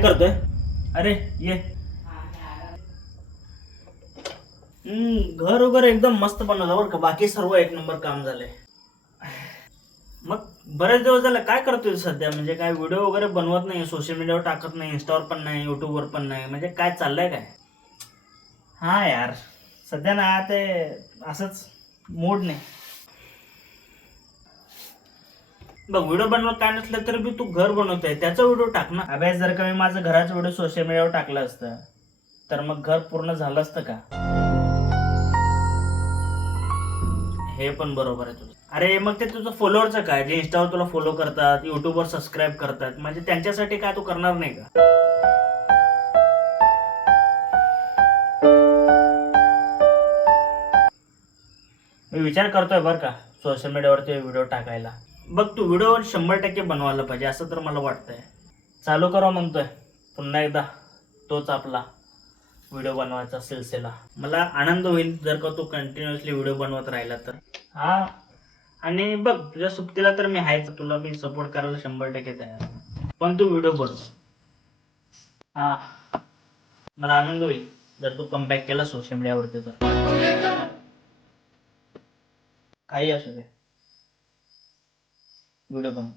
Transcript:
काय करतोय? अरे ये. घर वगैरे एकदम मस्त बनवलं बरं का. बाकी सर्व एक नंबर काम झालंय. मग बरेच दिवस झाले काय करतोय सध्या? म्हणजे काय व्हिडिओ वगैरे बनवत नाही, सोशल मीडियावर टाकत नाही, इंस्टावर पण नाही, युट्यूबवर पण नाही, म्हणजे काय चाललंय काय? हा यार, सध्या ना ते असंच मूड नाही. बघ, व्हिडिओ बनवत काय नसलं तरी बी तू घर बनवतोय त्याचा व्हिडिओ टाक ना. अभ्यास जर का मी माझं घराचं व्हिडिओ सोशल मीडियावर टाकलं असतं तर मग घर पूर्ण झालं असतं का? हे पण बरोबर आहे तुझं. अरे मग ते तुझं फॉलोअरचं काय, जे इंस्टावर तुला फॉलो करतात, युट्यूबवर सबस्क्राईब करतात, म्हणजे त्यांच्यासाठी काय तू करणार नाही का? मी विचार करतोय बरं का सोशल मीडियावरती व्हिडिओ टाकायला. बघ, तू व्हिडिओवर 100% बनवायला पाहिजे असं तर मला वाटतंय. चालू करा म्हणतोय पुन्हा एकदा तोच आपला व्हिडिओ बनवायचा सिलसिला. मला आनंद होईल जर का तू कंटिन्युअसली व्हिडिओ बनवत राहिला तर. हा, आणि बघ तुझ्या सुट्टीला तर मी आहेच, तुला मी सपोर्ट करायला 100% तयार आहे. पण तू व्हिडिओ बनव. हा, मला आनंद होईल जर तू कमबॅक केला सोशल मीडियावरती तर. काही असू दे, व्हिडिओ बनव.